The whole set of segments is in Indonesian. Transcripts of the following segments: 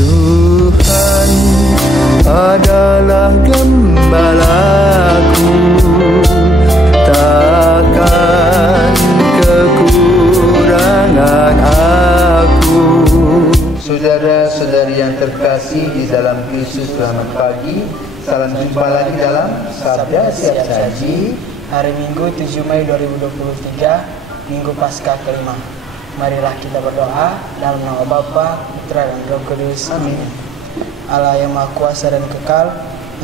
Tuhan adalah gembalaku, takkan kekurangan aku. Saudara-saudari yang terkasih di dalam Kristus, selamat pagi. Salam jumpa lagi dalam Sabda Siap Saji. Hari Minggu 7 Mei 2023, Minggu Paskah kelima. Marilah kita berdoa dalam nama Bapa, Putra dan Roh Kudus. Amin. Allah yang Maha Kuasa dan Kekal,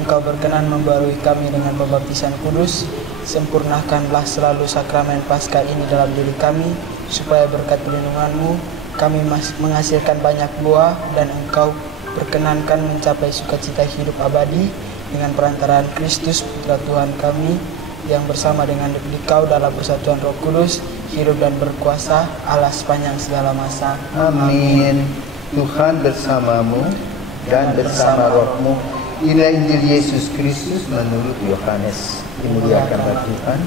Engkau berkenan membarui kami dengan pembaptisan kudus. Sempurnakanlah selalu sakramen Paskah ini dalam diri kami, supaya berkat perlindungan-Mu kami menghasilkan banyak buah, dan Engkau perkenankan mencapai sukacita hidup abadi dengan perantaraan Kristus Putra Tuhan kami, yang bersama dengan Dikau dalam persatuan Roh Kudus, hidup dan berkuasa Allah sepanjang segala masa. Amin. Tuhan bersamamu dan bersama rohmu. Inilah Injil Yesus Kristus menurut Yohanes. Dimuliakanlah Tuhan.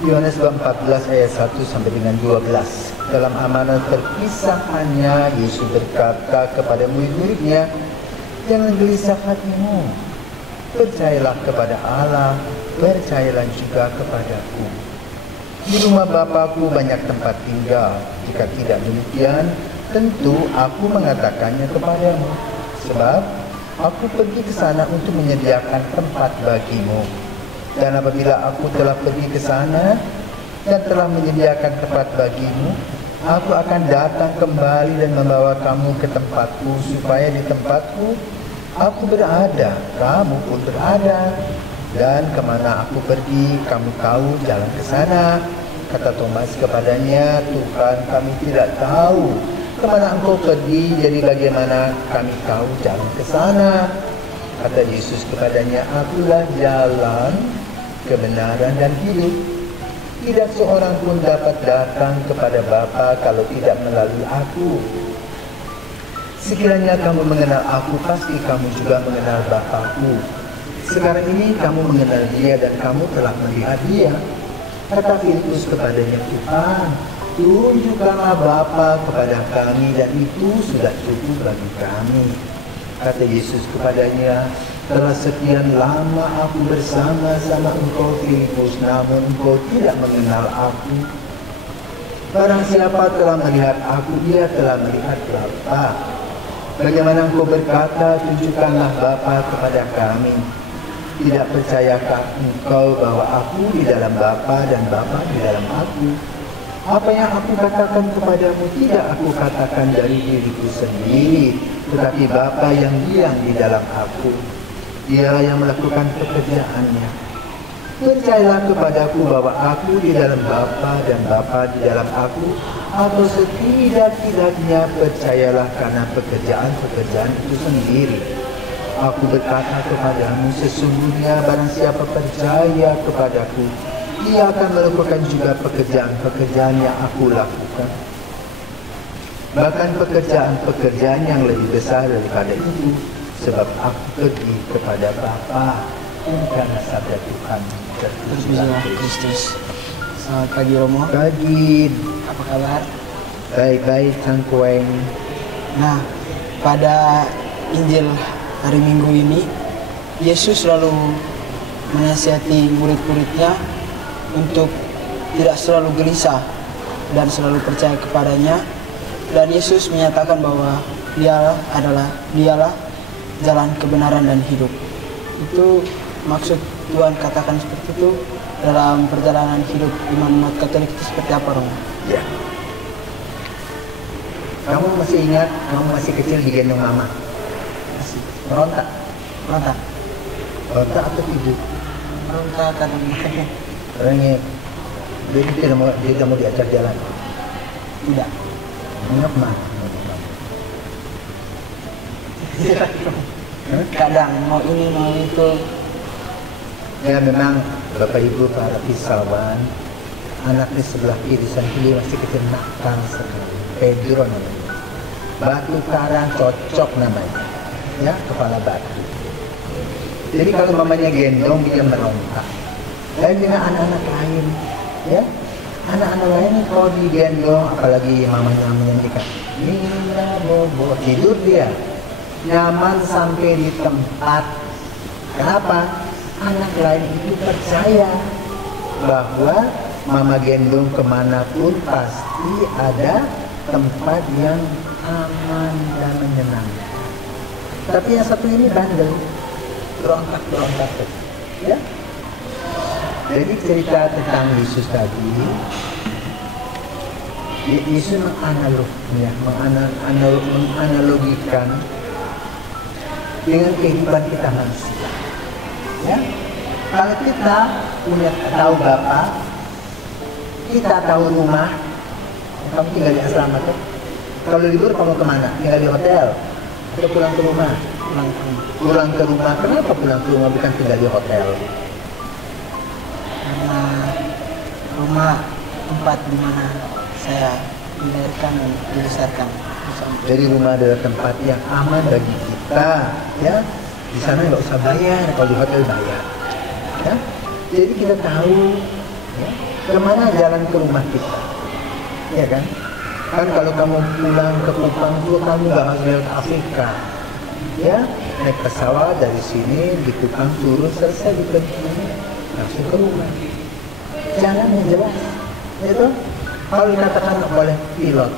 Yohanes 14 ayat 1 sampai dengan 12. Dalam amanat perpisahannya, Yesus berkata kepada murid-muridnya, "Jangan gelisah hatimu. Percayalah kepada Allah, percayalah juga kepadaku. Di rumah Bapa-Ku banyak tempat tinggal. Jika tidak demikian, tentu Aku mengatakannya kepadamu. Sebab Aku pergi ke sana untuk menyediakan tempat bagimu. Dan apabila Aku telah pergi ke sana dan telah menyediakan tempat bagimu, Aku akan datang kembali dan membawa kamu ke tempatku, supaya di tempatku Aku berada, kamu pun berada. Dan kemana Aku pergi, kamu tahu jalan ke sana." Kata Thomas kepadanya, "Tuhan, kami tidak tahu kemana Engkau pergi, jadi bagaimana kami tahu jalan ke sana?" Kata Yesus kepadanya, "Akulah jalan, kebenaran dan hidup. Tidak seorang pun dapat datang kepada Bapa kalau tidak melalui Aku. Sekiranya kamu mengenal Aku, pasti kamu juga mengenal Bapa-Ku. Sekarang ini kamu mengenal Dia dan kamu telah melihat Dia." Kata Filipus kepadanya, "Tuhan, tunjukkanlah Bapa kepada kami, dan itu sudah cukup bagi kami." Kata Yesus kepadanya, "Telah sekian lama Aku bersama-sama engkau, Filipus, namun engkau tidak mengenal Aku. Barang siapa telah melihat Aku, dia telah melihat Bapa. Bagaimana engkau berkata, tunjukkanlah Bapa kepada kami? Tidak percayakah engkau bahwa Aku di dalam Bapa dan Bapa di dalam Aku? Apa yang Aku katakan kepadamu tidak Aku katakan dari diriku sendiri, tetapi Bapa yang diam di dalam Aku, Dialah yang melakukan pekerjaannya. Percayalah kepadaku bahwa Aku di dalam Bapa dan Bapa di dalam Aku, atau setidak-tidaknya percayalah karena pekerjaan-pekerjaan itu sendiri. Aku berkata kepadamu, sesungguhnya barang siapa percaya kepadaku, ia akan melakukan juga pekerjaan-pekerjaan yang Aku lakukan. Bahkan pekerjaan-pekerjaan yang lebih besar daripada itu, sebab Aku pergi kepada Bapa." Karena sabda Tuhan terpujilah Kristus. Selamat pagi Romo. Pagi. Apa kabar? Baik-baik, Tangkueng. Nah, pada Injil hari Minggu ini, Yesus selalu menasihati murid-muridnya untuk tidak selalu gelisah dan selalu percaya kepadanya. Dan Yesus menyatakan bahwa Dialah jalan kebenaran dan hidup. Itu maksud Tuhan katakan seperti itu dalam perjalanan hidup iman umat Katolik itu seperti apa, Romo? Ya. Kamu masih ingat, kamu masih kecil digendong mama? Masih. Merontak? Merontak. Merontak atau tidur? Merontak karena Orangnya dia tidak mau diajak jalan. tidak. Ingat mah. Kadang mau ini mau itu. Ya memang Bapak Ibu para pisauan, anaknya sebelah kiri sendiri masih kecil nakal sekali. Pedro namanya. Batu karang cocok namanya. Ya, kepala batu. Jadi kalau mamanya gendong dia merontak. Dan dengan anak-anak lain, ya, Anak-anak lain kalau digendong, apalagi mamanya menyanyikan Nina Bobo, tidur dia nyaman sampai di tempat. Kenapa? Anak lain itu percaya bahwa mama gendong kemanapun pasti ada tempat yang aman dan menyenangkan. Tapi yang satu ini bandel, berontak, ya. Jadi cerita tentang Yesus tadi, Yesus menganalogikan dengan kehidupan kita manusia. Ya, kalau kita tahu Bapak, kita tahu rumah, kamu tinggal di asrama tuh. Kalau libur kamu kemana? Tinggal di hotel atau pulang ke rumah? Pulang ke rumah. Kenapa pulang ke rumah bukan tinggal di hotel? Karena rumah tempat di mana saya dilahirkan dan dibesarkan. Jadi rumah adalah tempat yang aman bagi kita, ya. Di sana nggak usah bayar, kalau di hotel bayar. Ya? Jadi kita tahu ya, kemana jalan ke rumah kita, ya kan? Kan kalau kamu pulang ke Kupang itu kamu nggak harus lewat Afrika, ya. Naik pesawat dari sini di Kupang turun selesai di Kupang langsung ke rumah. Jalan yang jelas, itu. Kalau dikatakan oleh pilot,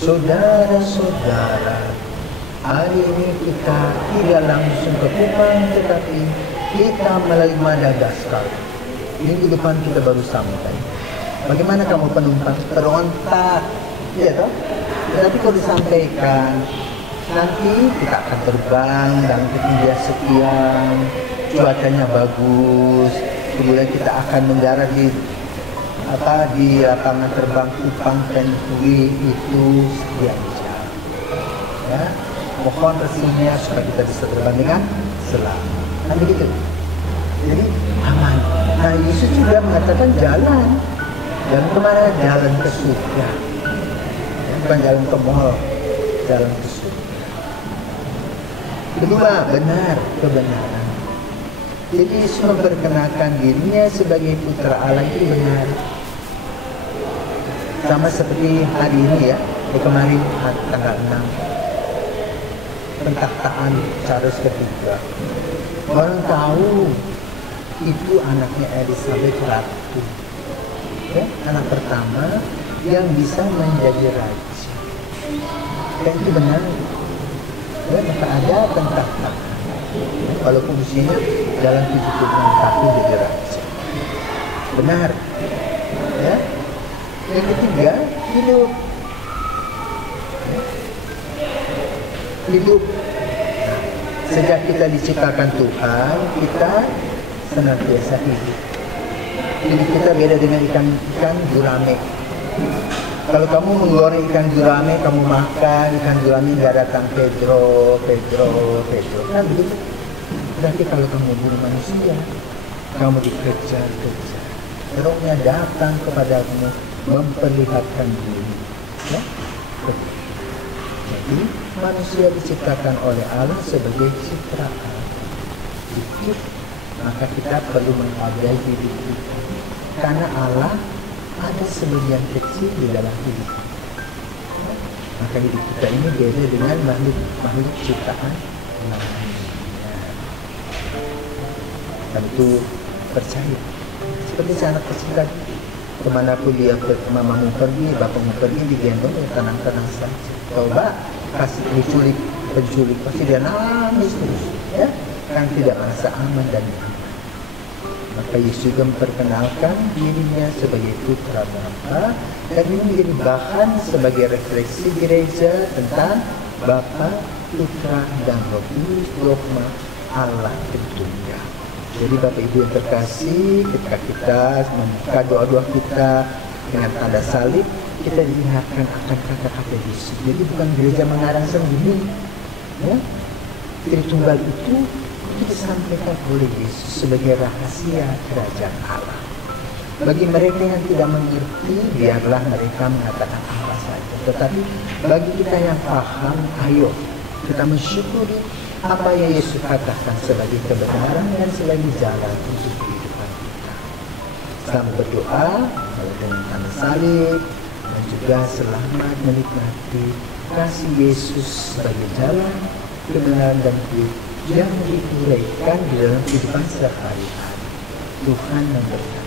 saudara-saudara, hari ini kita tidak langsung ke Kupang, tetapi kita melalui Madagaskar. Minggu depan kita baru sampai. Bagaimana kamu penumpang? Berontak, ya toh? Tapi kalau disampaikan, nanti kita akan terbang dalam ketinggian sekian, cuacanya bagus, kemudian kita akan mendarat di lapangan terbang Kupang Pentui itu sekian jam. Ya. Mohon restunya supaya kita bisa terbang dengan selamat. Kan begitu. Jadi aman. Nah, Yesus juga mengatakan jalan. Jalan kemana? Jalan ke surga. Ya, bukan jalan ke mall, jalan ke surga. Kedua, benar, kebenaran. Jadi Yesus memperkenalkan dirinya sebagai putra Allah itu benar. Sama seperti hari ini ya, kemarin tanggal 6. Pentakhtaan Charles III. Orang tahu itu anaknya Elizabeth Ratu, ya, anak pertama yang bisa menjadi raja. Dan itu benar. Ya, maka ada pentakhtaan. Ya, walaupun usianya dalam 76 tahun jadi raja. Benar. Ya. Yang ketiga, hidup. Hidup. Sejak kita diciptakan Tuhan, kita senantiasa hidup. Hidup kita beda dengan ikan gurame. Kalau kamu menggoreng ikan gurame, kamu makan ikan gurame nggak datang Pedro. Kan begitu. Berarti kalau kamu bunuh manusia, kamu dikejar-kejar. Rohnya datang kepadamu memperlihatkan diri. Ya? Jadi manusia diciptakan oleh Allah sebagai citraan. Itu maka kita perlu menghargai diri kita. Karena Allah ada sebagian kecil di dalam hidup. Maka hidup kita ini beda dengan makhluk ciptaan lainnya. Tentu percaya. Seperti anak kecil tadi, kemanapun dia mamamu pergi, bapakmu pergi, digendong, tenang-tenang saja. Coba kasih penculik, pasti dia nangis terus, ya, kan tidak merasa aman dan nyaman. Maka Yesus juga memperkenalkan dirinya sebagai putra Bapa, dan ini menjadi bahan sebagai refleksi gereja tentang Bapa, Putra, dan Roh Kudus, dogma Allah Tritunggal. Jadi Bapak Ibu yang terkasih, ketika kita membuka doa-doa kita dengan tanda salib, kita diingatkan akan kata-kata Yesus. Jadi bukan gereja mengarang sendiri, ya. Tritunggal itu disampaikan oleh Yesus sebagai rahasia kerajaan Allah. Bagi mereka yang tidak mengerti, biarlah mereka mengatakan apa saja. Tetapi bagi kita yang paham, ayo kita mensyukuri apa yang Yesus katakan sebagai kebenaran dan sebagai jalan untuk kehidupan kita. Sama berdoa dengan tanda salib dan juga selamat menikmati kasih Yesus sebagai jalan, kebenaran dan hidup yang diuraikan di dalam kehidupan sehari-hari. Tuhan memberkati.